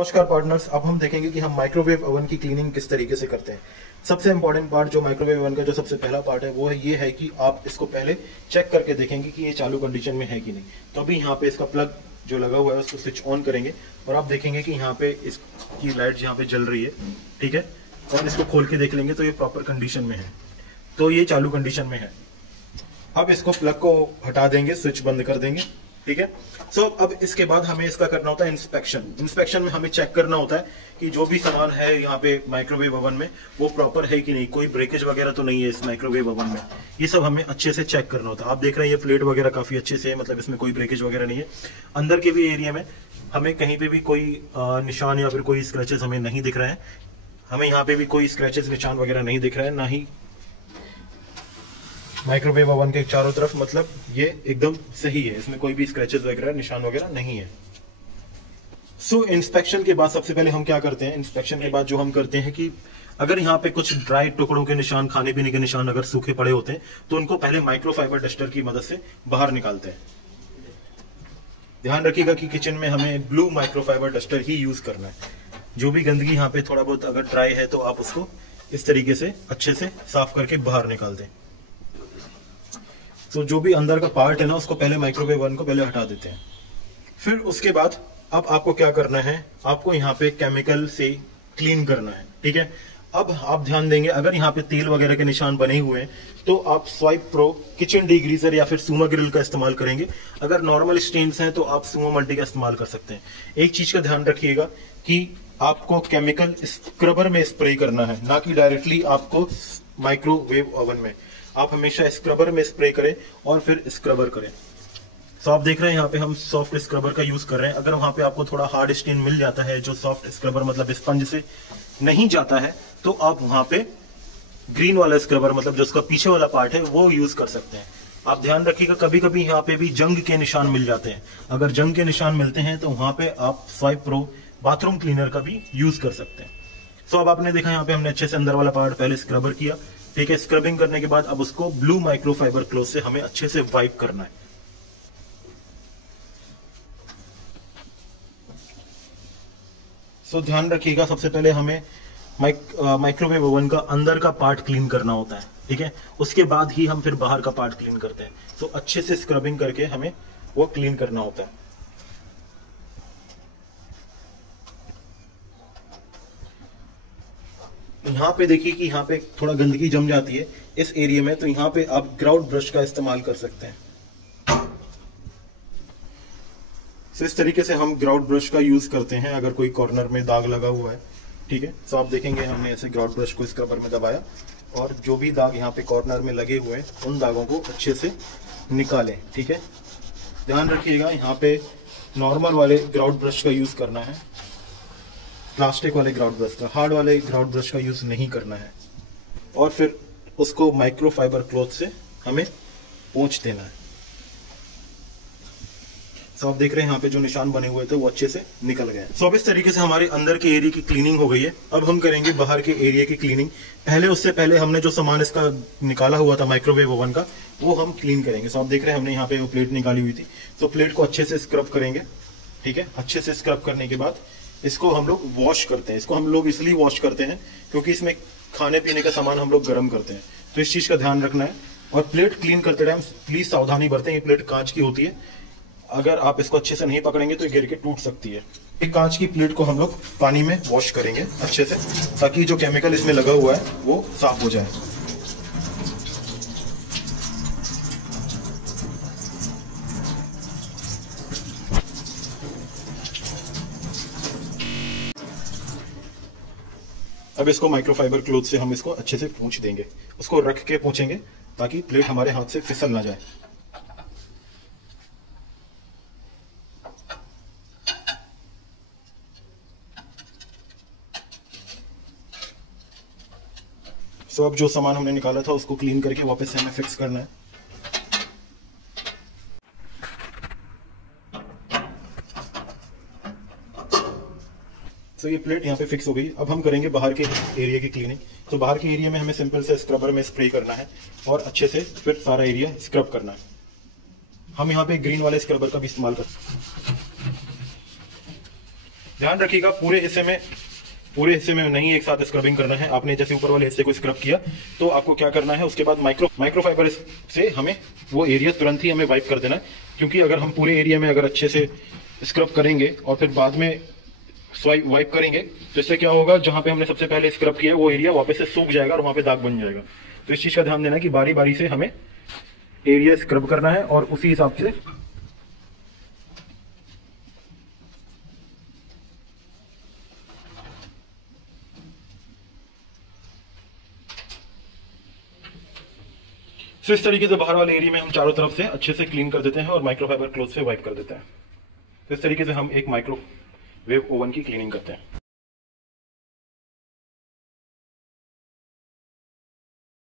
नमस्कार पार्टनर्स, अब हम देखेंगे कि हम माइक्रोवेव ओवन की क्लीनिंग किस तरीके से करते हैं। सबसे इंपॉर्टेंट पार्ट जो माइक्रोवेव ओवन का जो सबसे पहला पार्ट है वो है ये है कि आप इसको पहले चेक करके देखेंगे कि ये चालू कंडीशन में है कि नहीं। तो अभी यहाँ पे इसका प्लग जो लगा हुआ है उसको स्विच ऑन करेंगे और आप देखेंगे कि यहाँ पे इसकी लाइट यहाँ पे जल रही है, ठीक है। और इसको खोल के देख लेंगे तो ये प्रॉपर कंडीशन में है, तो ये चालू कंडीशन में है। अब इसको प्लग को हटा देंगे, स्विच बंद कर देंगे, ठीक है। सो अब इसके बाद हमें इसका करना होता है इंस्पेक्शन में हमें चेक करना होता है कि जो भी सामान है यहाँ पे माइक्रोवेव ओवन में वो प्रॉपर है कि नहीं, कोई ब्रेकेज वगैरह तो नहीं है इस माइक्रोवेव ओवन में। ये सब हमें अच्छे से चेक करना होता है। आप देख रहे हैं ये प्लेट वगैरह काफी अच्छे से है, मतलब इसमें कोई ब्रेकेज वगैरह नहीं है। अंदर के भी एरिया में हमें कहीं पे भी कोई निशान या फिर कोई स्क्रैचेस हमें नहीं दिख रहे हैं। हमें यहाँ पे भी कोई स्क्रैचेस निशान वगैरह नहीं दिख रहा है, ना ही माइक्रोवेव ओवन के चारों तरफ, मतलब ये एकदम सही है, इसमें कोई भी स्क्रैचेस वगैरह निशान वगैरह नहीं है। सो इंस्पेक्शन के बाद सबसे पहले हम क्या करते हैं, इंस्पेक्शन के बाद जो हम करते हैं कि अगर यहाँ पे कुछ ड्राई टुकड़ों के निशान, खाने पीने के निशान अगर सूखे पड़े होते हैं तो उनको पहले माइक्रोफाइबर डस्टर की मदद से बाहर निकालते हैं। ध्यान रखिएगा कि किचन में हमें ब्लू माइक्रोफाइबर डस्टर ही यूज करना है। जो भी गंदगी यहाँ पे थोड़ा बहुत अगर ड्राई है तो आप उसको इस तरीके से अच्छे से साफ करके बाहर निकाल दें। तो जो भी अंदर का पार्ट है ना उसको पहले माइक्रोवेव ओवन को पहले हटा देते हैं। फिर उसके बाद अब आपको क्या करना है, आपको यहाँ पे केमिकल से क्लीन करना है, ठीक है। अब आप ध्यान देंगे, अगर यहाँ पे तेल वगैरह के निशान बने हुए हैं तो आप स्वाइप प्रो किचन डिग्रीजर या फिर सुमा ग्रिल का इस्तेमाल करेंगे। अगर नॉर्मल स्टेन्स हैं तो आप सुमा मल्टी का इस्तेमाल कर सकते हैं। एक चीज का ध्यान रखिएगा कि आपको केमिकल स्क्रबर में स्प्रे करना है, ना कि डायरेक्टली आपको माइक्रोवेव ओवन में। आप हमेशा स्क्रबर में स्प्रे करें और फिर स्क्रबर करें। तो आप देख रहे हैं यहाँ पे हम सॉफ्ट स्क्रबर का यूज कर रहे हैं। अगर वहां पे आपको थोड़ा हार्ड स्टेन मिल जाता है जो सॉफ्ट स्क्रबर मतलब स्पंज से नहीं जाता है, तो आप वहां पे ग्रीन वाला स्क्रबर मतलब जो उसका पीछे वाला पार्ट है वो यूज कर सकते हैं। आप ध्यान रखिएगा कभी कभी यहाँ पे भी जंग के निशान मिल जाते हैं। अगर जंग के निशान मिलते हैं तो वहां पे आप स्वाइप प्रो बाथरूम क्लीनर का भी यूज कर सकते हैं। सो अब आपने देखा यहाँ पे हमने अच्छे से अंदर वाला पार्ट पहले स्क्रबर किया, ठीक है। स्क्रबिंग करने के बाद अब उसको ब्लू माइक्रोफाइबर क्लॉथ से हमें अच्छे से वाइप करना है। सो ध्यान रखिएगा सबसे पहले हमें माइक्रोवेव ओवन का अंदर का पार्ट क्लीन करना होता है, ठीक है। उसके बाद ही हम फिर बाहर का पार्ट क्लीन करते हैं। सो अच्छे से स्क्रबिंग करके हमें वो क्लीन करना होता है। यहाँ पे देखिए कि यहाँ पे थोड़ा गंदगी जम जाती है इस एरिया में, तो यहाँ पे आप ग्राउट ब्रश का इस्तेमाल कर सकते हैं। तो इस तरीके से हम ग्राउट ब्रश का यूज करते हैं अगर कोई कॉर्नर में दाग लगा हुआ है, ठीक है। तो आप देखेंगे हमने ऐसे ग्राउट ब्रश को स्क्रबर में दबाया और जो भी दाग यहाँ पे कॉर्नर में लगे हुए हैं उन दागों को अच्छे से निकालें, ठीक है। ध्यान रखिएगा यहाँ पे नॉर्मल वाले ग्राउट ब्रश का यूज करना है, प्लास्टिक वाले ग्राउट ब्रश का, हार्ड वाले ग्राउट ब्रश का यूज नहीं करना है। और फिर उसको माइक्रोफाइबर क्लॉथ से हमें पोंछ देना है। तो आप देख रहे हैं यहाँ पे जो निशान बने हुए थे वो अच्छे से निकल गए। सो अब इस तरीके से हमारे अंदर के एरिया की क्लीनिंग हो गई है। अब हम करेंगे बाहर के एरिया की क्लीनिंग। उससे पहले हमने जो सामान इसका निकाला हुआ था माइक्रोवेव ओवन का वो हम क्लीन करेंगे। सो आप देख रहे हैं हमने यहाँ पे वो प्लेट निकाली हुई थी, तो प्लेट को अच्छे से स्क्रब करेंगे, ठीक है। अच्छे से स्क्रब करने के बाद इसको हम लोग वॉश करते हैं। इसको हम लोग इसलिए वॉश करते हैं क्योंकि इसमें खाने पीने का सामान हम लोग गर्म करते हैं, तो इस चीज का ध्यान रखना है। और प्लेट क्लीन करते टाइम प्लीज सावधानी बरतें। ये प्लेट कांच की होती है, अगर आप इसको अच्छे से नहीं पकड़ेंगे तो ये गिर के टूट सकती है। एक कांच की प्लेट को हम लोग पानी में वॉश करेंगे अच्छे से, ताकि जो केमिकल इसमें लगा हुआ है वो साफ हो जाए। अब इसको माइक्रोफाइबर क्लॉथ से हम इसको अच्छे से पोंछ देंगे। उसको रख के पोंछेंगे ताकि प्लेट हमारे हाथ से फिसल ना जाए। सो अब जो सामान हमने निकाला था उसको क्लीन करके वापस से हमें फिक्स करना है। तो ये प्लेट यहाँ पे फिक्स हो गई। अब हम करेंगे बाहर के एरिया की क्लीनिंग। तो बाहर के एरिया में हमें सिंपल से स्क्रबर में स्प्रे करना है और अच्छे से फिर सारा एरिया स्क्रब करना है। हम यहाँ पे ग्रीन वाले स्क्रबर का भी इस्तेमाल करते हैं। ध्यान रखिएगा पूरे हिस्से में नहीं एक साथ स्क्रबिंग करना है। आपने जैसे ऊपर वाले हिस्से को स्क्रब किया तो आपको क्या करना है, उसके बाद माइक्रोफाइबर से हमें वो एरिया तुरंत ही हमें वाइप कर देना है। क्योंकि अगर हम पूरे एरिया में अगर अच्छे से स्क्रब करेंगे और फिर बाद में वाइप करेंगे तो इससे क्या होगा, जहां पे हमने सबसे पहले स्क्रब किया वो एरिया वापस से सूख जाएगा और वहां पे दाग बन जाएगा। तो इस चीज का ध्यान देना है कि बारी बारी से हमें एरिया स्क्रब करना है और उसी हिसाब से तो इस तरीके से बाहर वाले एरिया में हम चारों तरफ से अच्छे से क्लीन कर देते हैं और माइक्रोफाइबर क्लॉथ से वाइप कर देते हैं। तो इस तरीके से हम एक माइक्रोवेव ओवन की क्लीनिंग करते हैं।